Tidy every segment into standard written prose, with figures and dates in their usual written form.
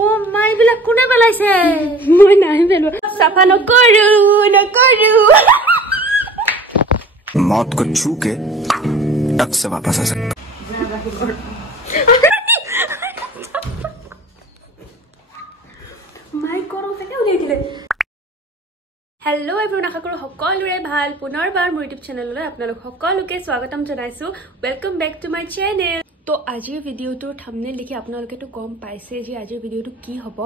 ও মাই বিলাক কোনে পেলাইছে মই নাই পেলোৱা সাফা নকৰো मौत को छू के टक से वापस आ सकते माई करो से क्या दिले हेलो एवरीवन आशा करो সকলোৰে ভাল পুনৰবাৰ মোৰ ইউটিউব চেনেললৈ আপোনালোক সকলোকে স্বাগতম জনাইছো welcome back to my channel तो আজিৰ ভিডিওটোৰ থাম্বনেল দেখি আপোনালোকেটো গম পাইছে যে আজিৰ ভিডিওটো কি হ'ব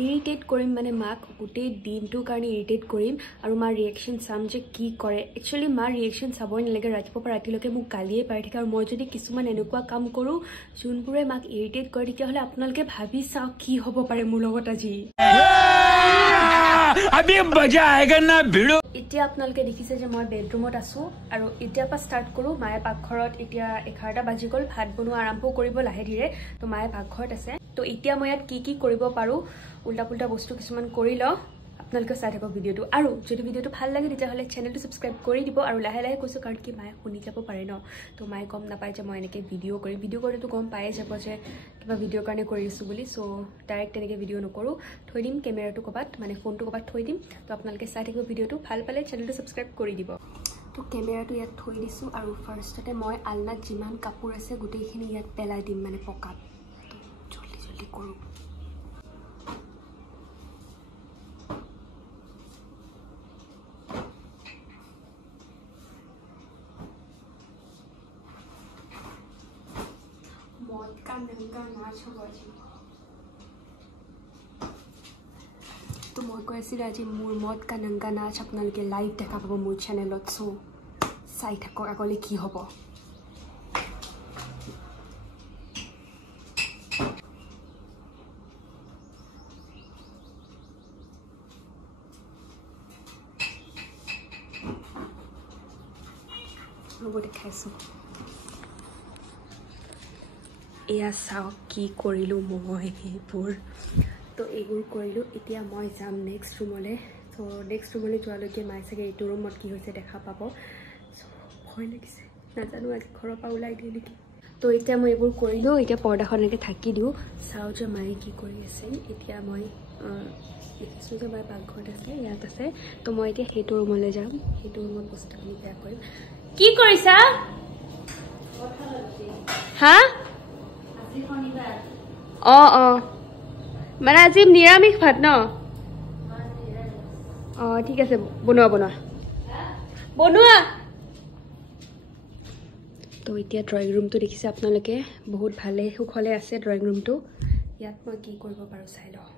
ইৰিটেট কৰিম মানে মাক গোটেই দিনটোৰ কাৰণে ইৰিটেট কৰিম আৰু মাৰ ৰিएक्शन চাম যে কি কৰে একচুয়ালি মাৰ ৰিएक्शन চাবই নালাগে ৰাতিপুৱাৰ পৰা ৰাতিলৈকে মোক গালিয়ে পাই থাকে আৰু মই যদি কিছুমান এনেকুৱা কাম কৰো যোনবোৰে মাক ইৰিটেট কৰে তেতিয়া হলে আপোনালোকে ভাবি চাও কি হ'ব পাৰে মোৰ লগত আজি अभी मजा आएगा ना भिड़ो इतना आपनालोके देखिसे जे मैं बेडरूमत आसो आरो इतना पा स्टार्ट करूँ माये पाकघरत इतना 11टा बाजी गल भात बनवा आरम्भ करिब लाहे धीरे तो माये पाकघरत आछे तो इतना मैं यात की करिब पारो उल्टा पुल्टा बस्तु किछुमान करि ल आपनालोके चाइ थाকক भिडिओটো आरो जदि भिडिओটো ভাল লাগে তেতিয়া হলে चैनलটো सब्सक्राइब কৰি দিব আৰু লাহে লাহে কৈছো কাৰণ কি মায়ে শুনি যাব পাৰে ন তো মায়ে গম নাপায় যে মই এনেকে ভিডিও কৰিটো গম পায়ে যাব যে কিবা ভিডিও কাৰণে কৰিছো বুলি সো ডাইৰেক্ট এনেকে ভিডিও নকৰো থৈ দিম কেমেৰাটো কবাত মানে ফোনটো কবাত থৈ দিম তো আপোনালোকে চাই থাকিব ভিডিওটো ভাল পালে चैनलটো सब्सक्राइब কৰি দিব তো কেমেৰাটো ইয়াত থৈ দিছো আৰু ফাৰ্ষ্টতে মই আলনাত যিমান কাপোৰ আছে গোটেইখিনি ইয়াত পেলাই দিম মানে পকাত তো জলদি কৰো तो मैं कैसे आज मोर मत का नंगा नाच आपनालोके लाइव देखा पाबो मोर चैनलत सो चाइ थाকক आगले की हबो रब देखाइছো एया चाও কি কৰিলো মই এইবোৰ तो এইবোৰ কৰিলো এতিয়া মই যাম নেক্সট ৰুমলৈ তো নেক্সট ৰুমলৈ যোৱালৈকে মাই চাগে এইটো ৰুমত কি হৈছে দেখা পাব ভয় লাগিছে নাজানো আজি ঘৰৰ পৰা ওলাই দিয়ে নেকি তো এতিয়া মই এইবোৰ কৰিলো এতিয়া পৰ্দাখন এনেকৈ ঢাকি দিওঁ চাও যে মায়ে কি কৰি আছে এতিয়া মই দেখিছোঁ যে মায়ে পাকঘৰত আছে ইয়াত আছে তো মই এতিয়া সেইটো ৰুমলৈ যাম সেইটো ৰুমত বস্তুখিনি বেয়া কৰিম কি কৰিছা হা মানে আজি নিৰামিষ ভাত ন ঠিক আছে বনোৱা তো এতিয়া ড্ৰয়িং ৰুমটো দেখিছে আপোনালোকে বহুত ভালে সুখলে আছে ড্ৰয়িং ৰুমটো ইয়াত মই কি কৰিব পাৰো চাই লওঁ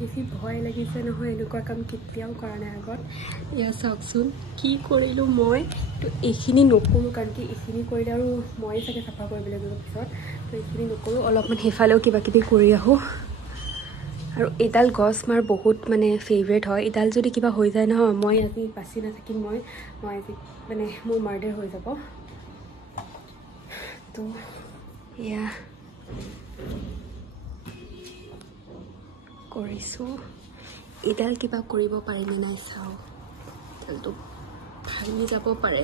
বেছি ভয় লাগিছে নহয় এনেকুৱা কাম কেতিয়াও কৰা নাই আগত এয়া চাওকচোন কি কৰিলোঁ মই তো এইখিনি নকৰোঁ কাৰণ কি এইখিনি কৰিলে আৰু মই চাগে চাফা কৰিব লাগিব পিছত তো এইখিনি নকৰোঁ অলপমান সেইফালেও কিবা কিবি কৰি আহোঁ আৰু এডাল গছ মাৰ বহুত মানে ফেভৰেট হয় এডাল যদি কিবা হৈ যায় নহয় মই আজি বাচি নাথাকিম মই আজি মানে মোৰ মাৰ্ডাৰ হৈ যাব তো এয়া কৰিছো এডাল কিবা কৰিব পাৰিনে নাই চাও এডালটো ভাঙি যাব পাৰে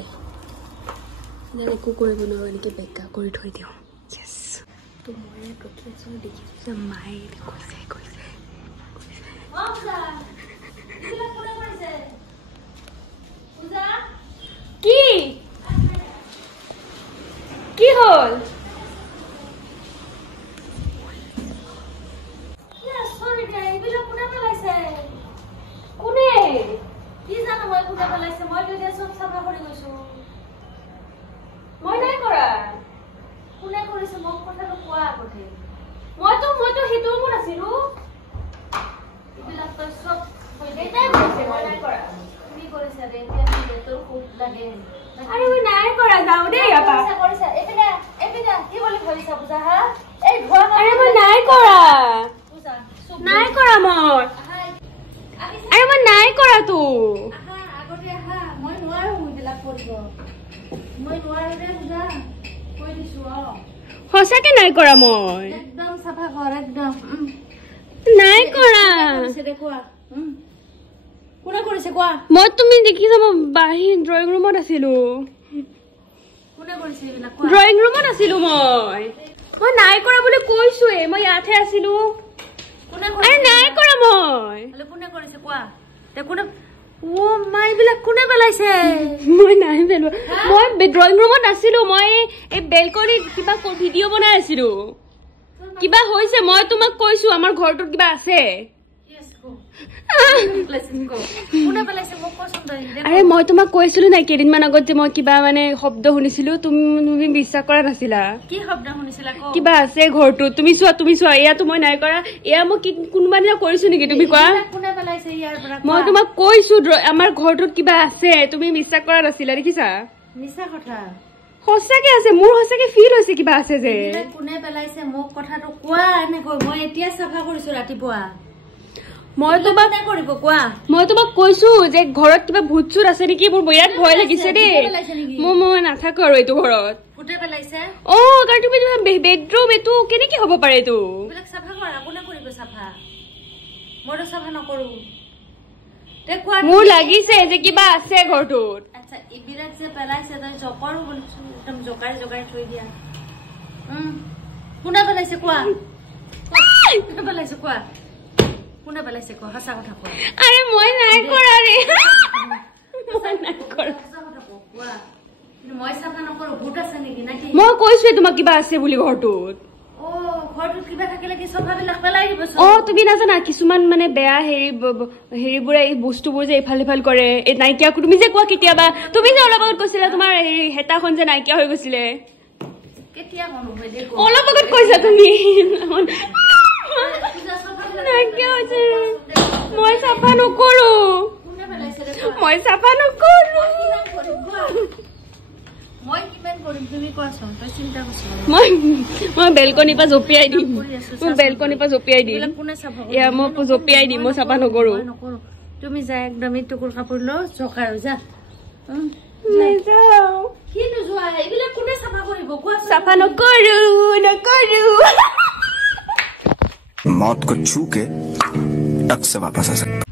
এডাল একো কৰিব নোৱাৰো এনেকৈ বেকা কৰি থৈ দিওঁ য়েছ তো মই ৰখি আছো দেখিছোঁ যে মায়ে কৈছে কি হ'ল কৰিছা পূজা হা এই ঘৰ আৰে মই নাই কৰা নাই কৰা মই আৰে মই নাই কৰা তো আগতে আহা মই নোৱাৰো এইবিলাক কৰিব মই নোৱাৰো ৰে পূজা কৈ দিছো সঁচাকে নাই কৰা মই একদম সাফা ঘৰ একদম নাই কৰা দেখুৱা কোনে কৰিছে কোৱা মই তুমি দেখিছা মই বাহিৰ ড্ৰয়িং ৰুমত আছিলো কোনে কৰিছে এইবিলাক কোৱা ড্ৰয়িং ৰুমত আছিলো মই নাই কৰা বুলি কৈছোৱে মই ইয়াতহে আছিলো কোনে আৰে নাই কৰা মই হলে কোনে কৰিছে কোৱা তে কোনে ও মাই বিলাক কোনে পেলাইছে মই নাই পেলোৱা মই ড্ৰয়িং ৰুমত আছিলো মই এই বেলকনিত কিবা ভিডিঅ' বনাই আছিলো কিবা হৈছে মই তোমাক কৈছো আমাৰ ঘৰটোত কিবা আছে আৰে মই তোমাক কৈছিলো নাই কেইদিনমান আগত যে মই কিবা মানে শব্দ শুনিছিলো তুমি বিশ্বাস কৰা নাছিলা কি শব্দ শুনিছিলা কিবা আছে ঘৰটোত তুমি চোৱা এয়াতো মই নাই কৰা এয়া মই কোনোবা দিনা কৰিছো নেকি তুমি কোৱা মই তোমাক কৈছো আমাৰ ঘৰটোত কিবা আছে তুমি বিশ্বাস কৰা নাছিলা দেখিছা মিছা কথা সঁচাকে আছে মোৰ সঁচাকে ফিল হৈছে কিবা আছে যে কোনে পেলাইছে মোক কথাটো কোৱা এনেকৈ মই এতিয়া চাফা কৰিছো ৰাতিপুৱা মই তোমাক কৈছো যে ঘৰত কিবা ভূত চুত আছে নেকি মোৰ বিৰাট ভয় লাগিছে দেই মই নাথাকো আৰু এইটো ঘৰত কোনে পেলাইছে কাৰণ তুমি বেডৰুম এইটো কেনেকে হ'ব পাৰে এইটো চাফা কৰা কোনে কৰিব চাফা মইতো চাফা নকৰো মোৰ লাগিছে যে কিবা আছে ঘৰটোত আচ্ছা এইবিলাক যে পেলাইছে তই জকৰো একদম জকাই থৈ দিয়া কোনে পেলাইছে কোৱা কোনে পেলাইছে কোৱা কোনে পেলাইছে কোৱা সঁচা কথা কোৱা আৰে মই নাই কৰা ৰে মই চাফা নকৰো ভূত আছে নেকি নাকি মই কৈছোৱে তোমাক কিবা আছে বুলি ঘৰটোত ঘৰটোত কিবা থাকিলে কি চফাবিলাক পেলাই দিব তুমি নাজানা কিছুমান মানে বেয়া হেৰিবোৰে এই বস্তুবোৰ যে ইফাল সিফাল কৰে এই নাইকিয়া তুমি যে কোৱা কেতিয়াবা তুমি যে অলপ আগত কৈছিলা তোমাৰ হেৰি হেতাখন যে নাইকিয়া হৈ গৈছিলে কেতিয়া অলপ আগত কৈছা তুমি নাইকিয়া হৈছে মই চাফা নকৰো মই চাফা নকৰো মই বেলকনিৰ পৰা জঁপিয়াই দিম এয়া মই জঁপিয়াই দিম মই চাফা নকৰো তুমি যা একদম এই টুকুৰ কাপোৰ ল জকাৰো যা চাফা নকৰো मौत को छू के टक से वापस आ सकता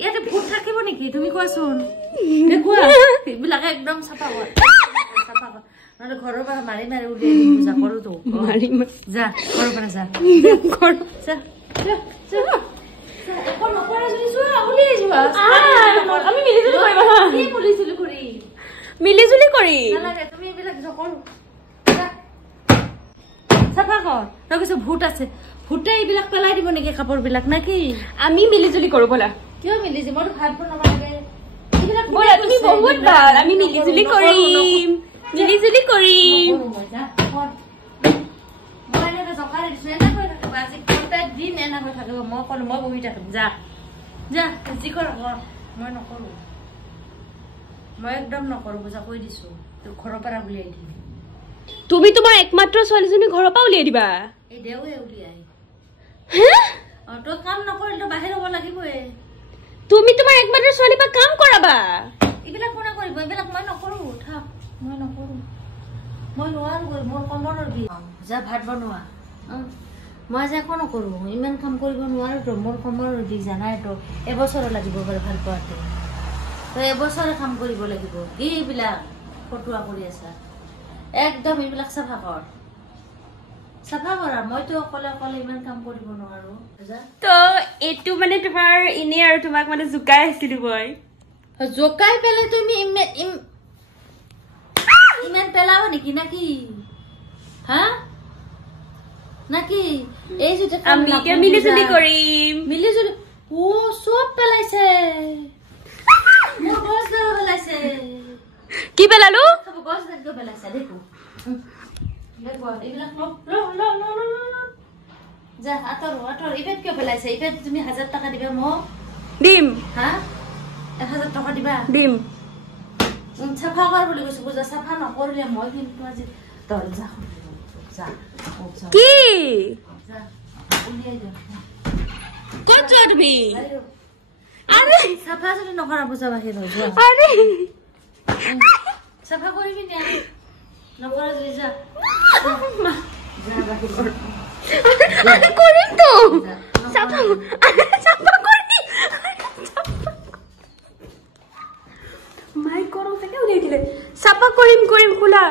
ইয়াতে ভূত থাকিব নেকি তুমি কোৱাচোন এইবিলাকে একদম চাফা কৰ নহলে ঘৰৰ পৰা মাৰি উলিয়াই দিম পূজা কৰো তো যা ঘৰৰ পৰা যা মিলিজুলি কৰি তুমি এইবিলাক জকৰো চাফা কৰ তই কৈছ ভূত আছে ভূতে এইবিলাক পেলাই দিব নেকি কাপোৰ বিলাক নাকি আমি মিলিজুলি কৰো বলা কিয় মিলিজি মইতো ভাত বনাব লাগে তুমি বহুত ভাল আমি মিলিজুলি কৰিম মই এনেকে জকাৰে দিছো এনেকৈ থাকিব আজি প্ৰত্যেক দিন এনেকৈ থাকিব মই কলো মই বহি থাকিম যা যা যি কৰ মই নকৰো মই একদম নকৰো বুজা কৈ দিছো তোৰ ঘৰৰ পৰা উলিয়াই দিম তুমি তোমাৰ একমাত্ৰ ছোৱালীজনী ঘৰৰ পৰা উলিয়াই দিবা এই দেউৱে উলিয়াই তই কাম নকৰিলে বাহিৰ হ'ব লাগিবই তুমি তোমাৰ একমাত্ৰ ছোৱালী পৰা কাম কৰাবা এইবিলাক কোনে কৰিব এইবিলাক মই নকৰো থাক মই নকৰো মই নোৱাৰো মোৰ কমৰৰ বিষ যা ভাত বনোৱা মই যে একো নকৰো ইমান কাম কৰিব নোৱাৰো তো মোৰ কমৰৰ বিষ জানাই তো এবছৰ লাগিব বাৰু ভাল পোৱাতে তই এবছৰে কাম কৰিব লাগিব কি এইবিলাক ফটোৱা কৰি আছা একদম এইবিলাক চাফা কৰ চাফা কৰা মইতো অকলে ইমান কাম কৰিব নোৱাৰো তো এইটো মানে তোমাৰ ইনে আৰু তোমাক মানে জুকাই আছিলো মই জকাই পেলে তুমি ইমান পেলাও নেকি নাকি হা নাকি এই যে আমি মিলিজুলি কৰিম মিলিজুলি ও সব পেলাইছে মোৰ গছ পেলাইছে কি পেলালো গছ পেলাইছে দেখো এইবিলাক যা আঁতৰ ইবেদ কিয় পেলাইছে ইবেদ তুমি 1000 টকা দিবা মোক দিম হা 1000 টকা দিবা দিম চাফা কৰ বুলি কৈছো বুজা চাফা নকৰিলে মই কিন্তু আজি দৰ্জা যা কি যা উলিয়াই দে ক'ত যোৱা তুমি আৰে চাফা যদি নকৰা বুজা বাহিৰ হৈ যোৱা আৰে চাফা কৰিবি নে নকৰা যদি যা যা বাহিৰ কৰিম তো চাফা কৰি মাই গৰম থাকে উলিয়াই দিলে চাফা কৰিম খোলা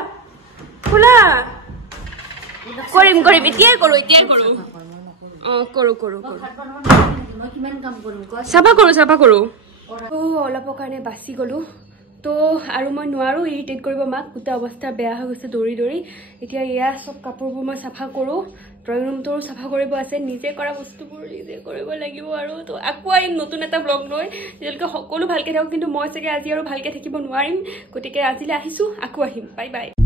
কৰিম এতিয়াই কৰো কৰো মই কিমান কাম কৰিম চাফা কৰো অলপৰ কাৰণে বাচি গলো তো আৰু মই নোৱাৰো ইৰিটেট কৰিব মাক গোটেই অৱস্থা বেয়া হৈ গৈছে দৌৰি এতিয়া এয়া চব কাপোৰবোৰ মই চাফা কৰো ড্ৰয়িং ৰুমটোও চাফা কৰিব আছে নিজে কৰা বস্তুবোৰ নিজে কৰিব লাগিব আৰু তো আকৌ আহিম নতুন এটা ব্লগ লৈ যেতিয়ালৈকে সকলো ভালকে থাকক কিন্তু মই চাগে আজি আৰু ভালকে থাকিব নোৱাৰিম গতিকে আজিলৈ আহিছো আকৌ আহিম বাই বাই